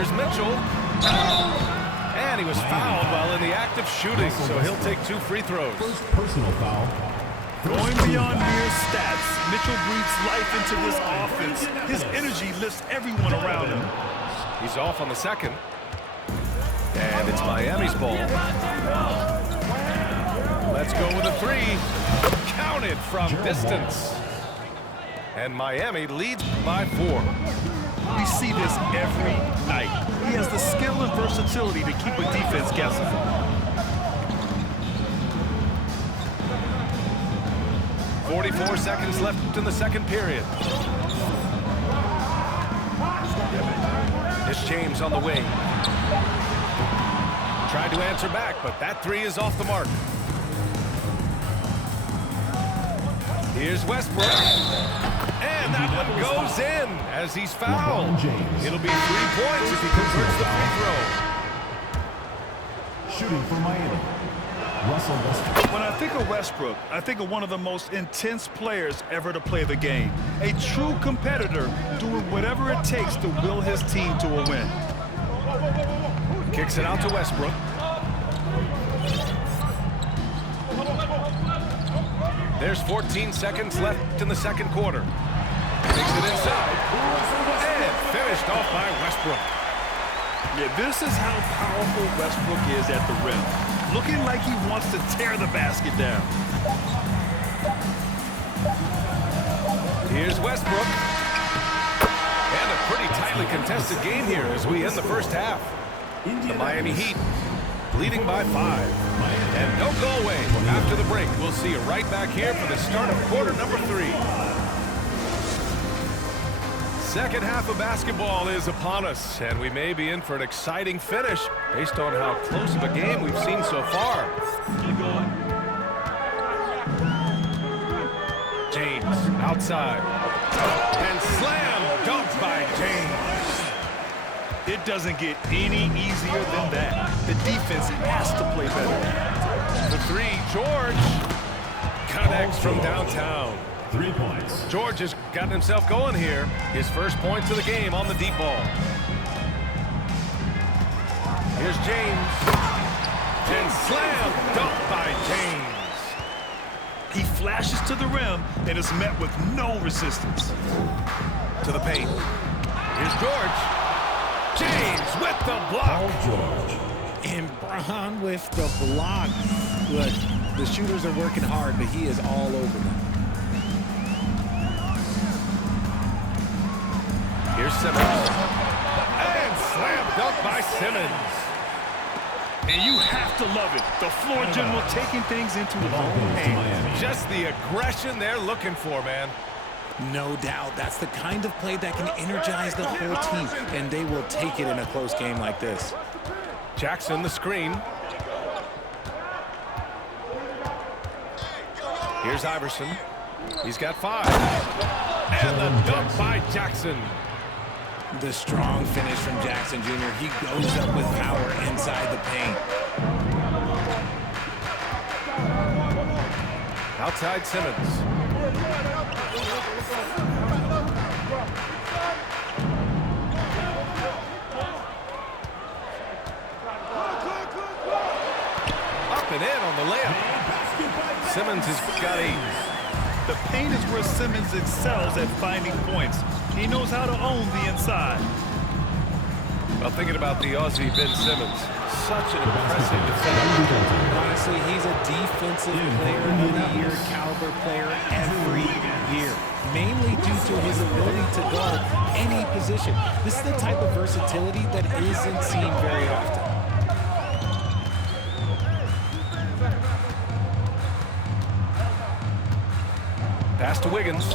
Here's Mitchell. And he was fouled while in the act of shooting, so he'll take 2 free throws. First personal foul. Going beyond mere stats, Mitchell breathes life into this offense. His energy lifts everyone around him. He's off on the second. And it's Miami's ball. Let's go with a 3. Counted from distance. And Miami leads by 4. We see this every night. He has the skill and versatility to keep a defense guessing. .44 seconds left in the second period. It's James on the wing. Tried to answer back, but that 3 is off the mark. Here's Westbrook. And that one goes in as he's fouled. It'll be 3 points if he converts the free throw. Shooting for Miami. Russell Westbrook. When I think of Westbrook, I think of one of the most intense players ever to play the game. A true competitor doing whatever it takes to will his team to a win. Kicks it out to Westbrook. There's 14 seconds left in the second quarter. Takes it inside. And finished off by Westbrook. Yeah, this is how powerful Westbrook is at the rim. Looking like he wants to tear the basket down. Here's Westbrook. And a pretty tightly contested game here as we end the first half. The Miami Heat leading by 5. And don't go away. After the break, we'll see you right back here for the start of quarter number 3. Second half of basketball is upon us, and we may be in for an exciting finish based on how close of a game we've seen so far. James outside. And slam dunk by James. It doesn't get any easier than that. The defense has to play better. The 3, George. Connects from downtown. 3 points. George has gotten himself going here. His first points of the game on the deep ball. Here's James. And slam dunk by James. He flashes to the rim and is met with no resistance. To the paint. Here's George. James with the block. George. And Braun with the block. Look, the shooters are working hard, but he is all over them. Here's Simmons. And slam dunk by Simmons. And you have to love it. The floor general taking things into his own hands. Just the aggression they're looking for, man. No doubt. That's the kind of play that can energize the whole team, and they will take it in a close game like this. Jackson, the screen. Here's Iverson. He's got 5. And the dunk by Jackson. The strong finish from Jackson Jr. He goes up with power inside the paint. Outside Simmons. Up and in on the layup. Simmons has got 8. The paint is where Simmons excels at finding points. He knows how to own the inside. Well, thinking about the Aussie Ben Simmons, such an impressive defender. Honestly, he's a defensive player of the year caliber player every year, mainly due to his ability to guard any position. This is the type of versatility that isn't seen very often. Pass to Wiggins.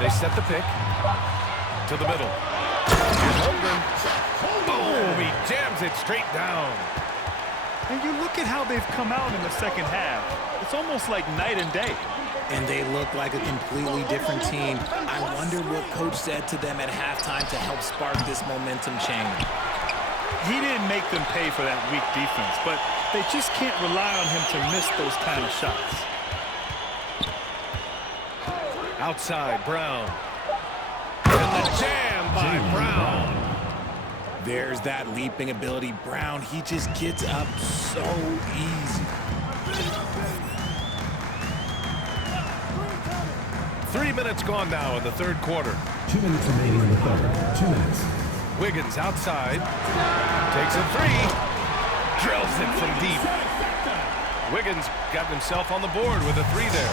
They set the pick to the middle. Here's Holmgren. Boom! He jams it straight down. And you look at how they've come out in the second half. It's almost like night and day. And they look like a completely different team. I wonder what coach said to them at halftime to help spark this momentum change. He didn't make them pay for that weak defense, but they just can't rely on him to miss those kind of shots. Outside, Brown. And the jam by Brown. There's that leaping ability. Brown, he just gets up so easy. 3 minutes gone now in the third quarter. 2 minutes remaining in the third. 2 minutes. Wiggins outside. Takes a three. Drills it from deep. Wiggins got himself on the board with a three there.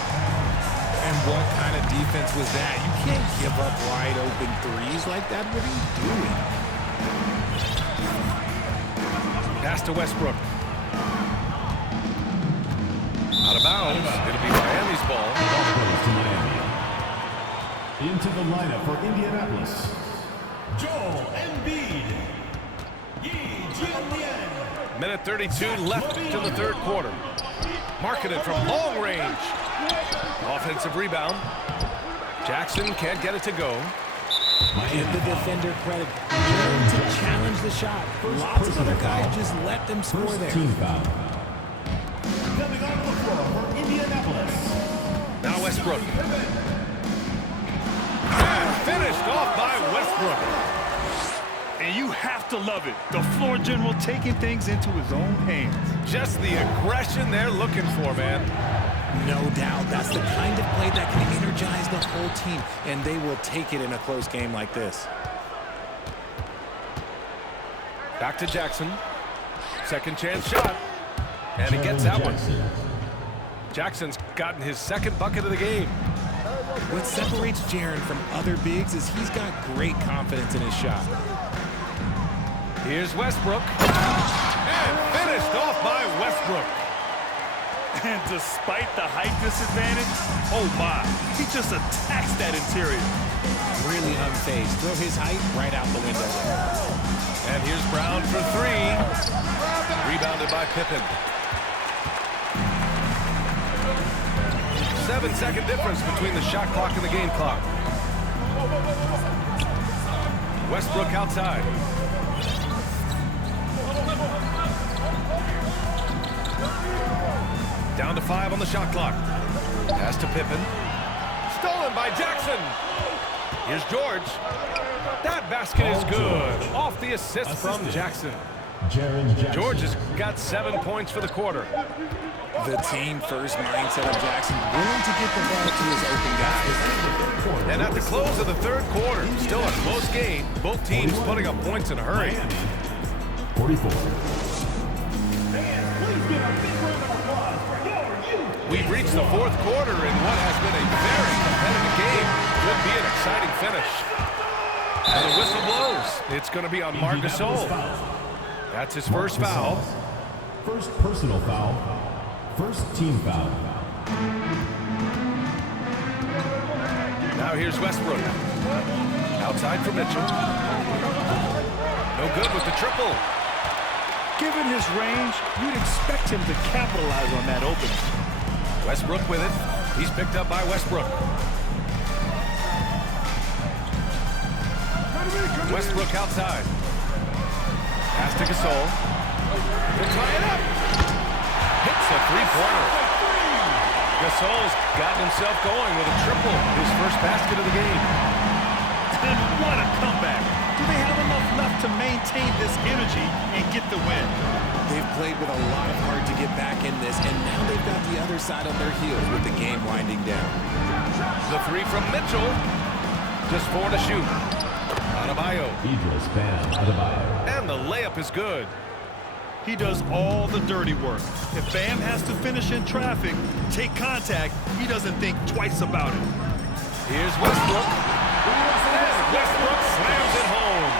And what kind of defense was that? You can't give up wide open threes like that. What are you doing? Pass to Westbrook. Out of bounds. It'll be Miami's ball. Ball goes to Miami. Into the lineup for Indianapolis, Joel Embiid. Minute 32 left to the third quarter. Marketed from long range. Offensive rebound. Jackson can't get it to go. Give the defender credit. Learn to challenge the shot. Lots of other guys just let them score there. Team foul. Coming on the floor for Indianapolis. Now Westbrook. And finished off by Westbrook. And you have to love it. The floor general taking things into his own hands. Just the aggression they're looking for, man. No doubt. That's the kind of play that can energize the whole team, and they will take it in a close game like this. Back to Jackson. Second chance shot. And he gets that one. Jackson's gotten his second bucket of the game. What separates Jaren from other bigs is he's got great confidence in his shot. Here's Westbrook. And finished off by Westbrook. And despite the height disadvantage, oh my, he just attacks that interior. Really unfazed. Throw his height right out the window. And here's Brown for three. Rebounded by Pippen. 7-second difference between the shot clock and the game clock. Westbrook outside. Down to 5 on the shot clock. Pass to Pippen. Stolen by Jackson. Here's George. That basket is good. Off the assist from Jackson. George has got 7 points for the quarter. The team-first mindset of Jackson, willing to get the ball to his open guys. And at the close of the third quarter, still a close game. Both teams putting up points in a hurry. 44. We've reached the fourth quarter in what has been a very competitive game. Could be an exciting finish. And the whistle blows. It's going to be on Marc Gasol. That's his first foul. First personal foul. First team foul. Now here's Westbrook. Outside for Mitchell. No good with the triple. Given his range, you'd expect him to capitalize on that opening. Westbrook with it. He's picked up by Westbrook. Westbrook outside. Pass to Gasol. He'll tie it up. Hits a three-pointer. Gasol's gotten himself going with a triple. His first basket of the game. And what a comeback. Do they have enough left to maintain this energy and get the win? They've played with a lot of heart to get back in this, and now they've got the other side on their heels with the game winding down. The three from Mitchell. Just 4 to shoot. Adebayo. Idris Bam Adebayo. And the layup is good. He does all the dirty work. If Bam has to finish in traffic, take contact, he doesn't think twice about it. Here's Westbrook. And Westbrook slams it home.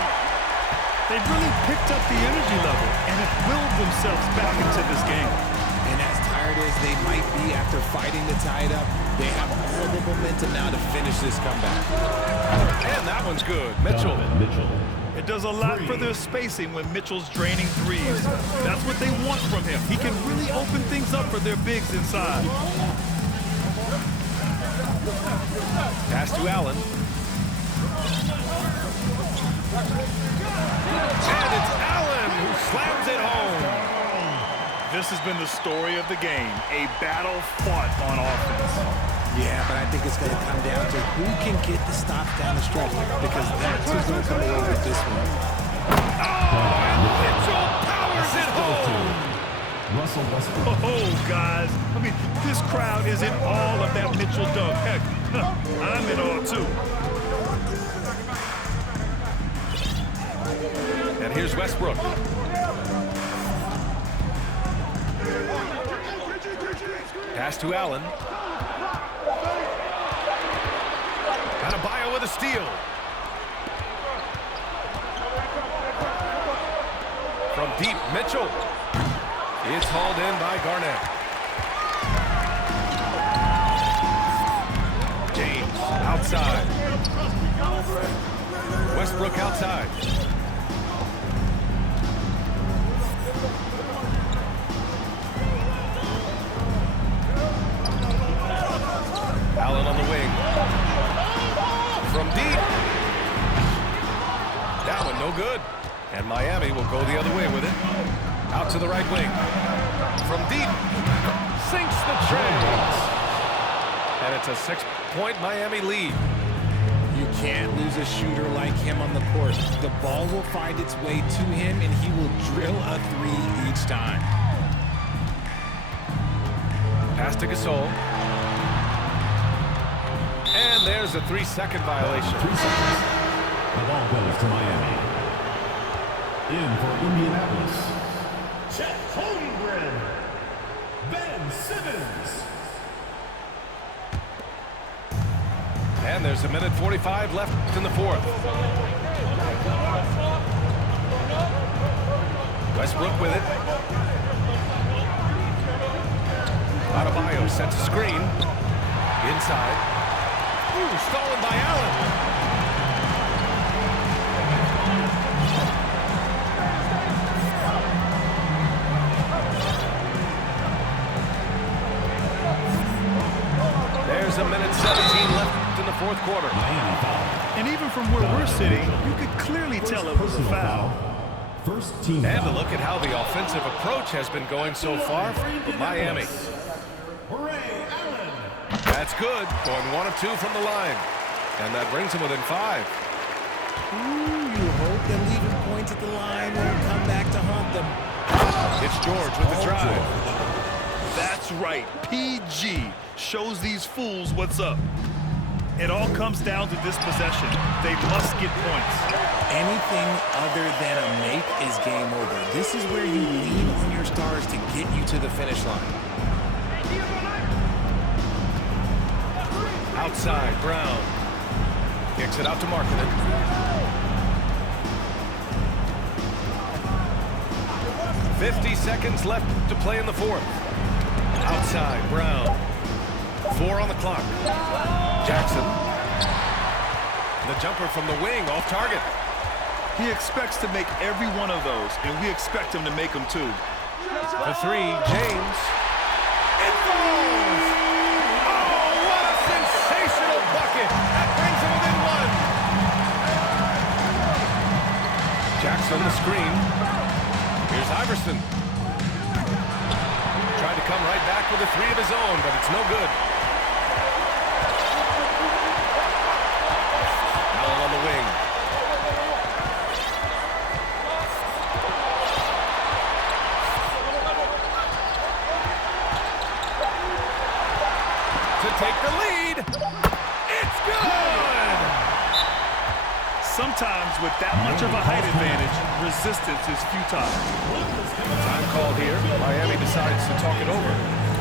They've really picked up the energy level and have willed themselves back into this game. And as tired as they might be after fighting to tie it up, they have all the momentum now to finish this comeback. And that one's good. Mitchell. Mitchell. It does a lot for their spacing when Mitchell's draining threes. That's what they want from him. He can really open things up for their bigs inside. Pass to Allen. And it's Allen who slams it home. This has been the story of the game, a battle fought on offense. Yeah, but I think it's going to come down to who can get the stop down the stretch, because that's who's going to come away with this one. Oh, and Mitchell powers it home. Russell Westbrook. Oh, guys. I mean, this crowd is in awe of that Mitchell dunk. Heck, I'm in awe, too. And here's Westbrook. Pass to Allen. Adebayo with a steal. From deep, Mitchell. It's hauled in by Garnett. James outside. Westbrook outside. Allen on the wing. From deep. That one no good. And Miami will go the other way with it. Out to the right wing. From deep. Sinks the tray. And it's a 6-point Miami lead. You can't lose a shooter like him on the court. The ball will find its way to him, and he will drill a three each time. Pass to Gasol. And there's a 3-second violation. 3 seconds. The ball goes to Miami. In for Indianapolis, Chet Holmgren, Ben Simmons. And there's a minute 45 left in the fourth. Westbrook with it. Adebayo sets a screen. Inside. Ooh, stolen by Allen. There's a minute 17 left in the fourth quarter. Miami foul. And even from where we're sitting, you could clearly tell it was a foul. First team And foul. to look at how the offensive approach has been going so far for Miami. Ray Allen. That's good. Going 1 of 2 from the line. And that brings him within 5. Ooh, you hope that leaving points at the line won't come back to haunt them. It's George with the drive. That's right. PG shows these fools what's up. It all comes down to this possession. They must get points. Anything other than a make is game over. This is where you lean on your stars to get you to the finish line. Outside, Brown. Kicks it out to Markkanen. .50 seconds left to play in the fourth. Outside, Brown. 4 on the clock. Jackson. The jumper from the wing, off target. He expects to make every one of those, and we expect him to make them too. The 3, James. It falls! Oh, what a sensational bucket! That brings him within 1. Jackson the screen. Here's Iverson. Tried to come right back with a 3 of his own, but it's no good. Allen on the wing. To take the lead. It's good! Sometimes with that much of a height advantage, resistance is futile. Time called here. Miami decides to talk it over.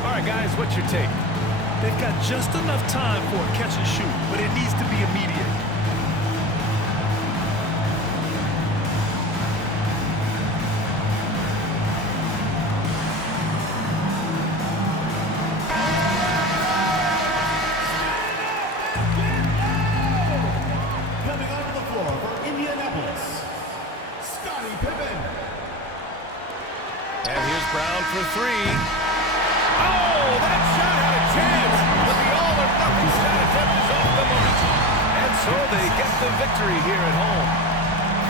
All right, guys, what's your take? They've got just enough time for a catch and shoot, but it needs to be immediate. Coming onto the floor for Indianapolis, Scottie Pippen. And here's Brown for 3. Oh, that shot had a chance, but the all-or-nothing shot attempt is off the mark. And so they get the victory here at home.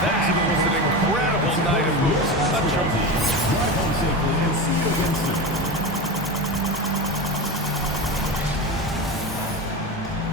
That was an incredible night of hoops. A Drive home safely and see you again soon.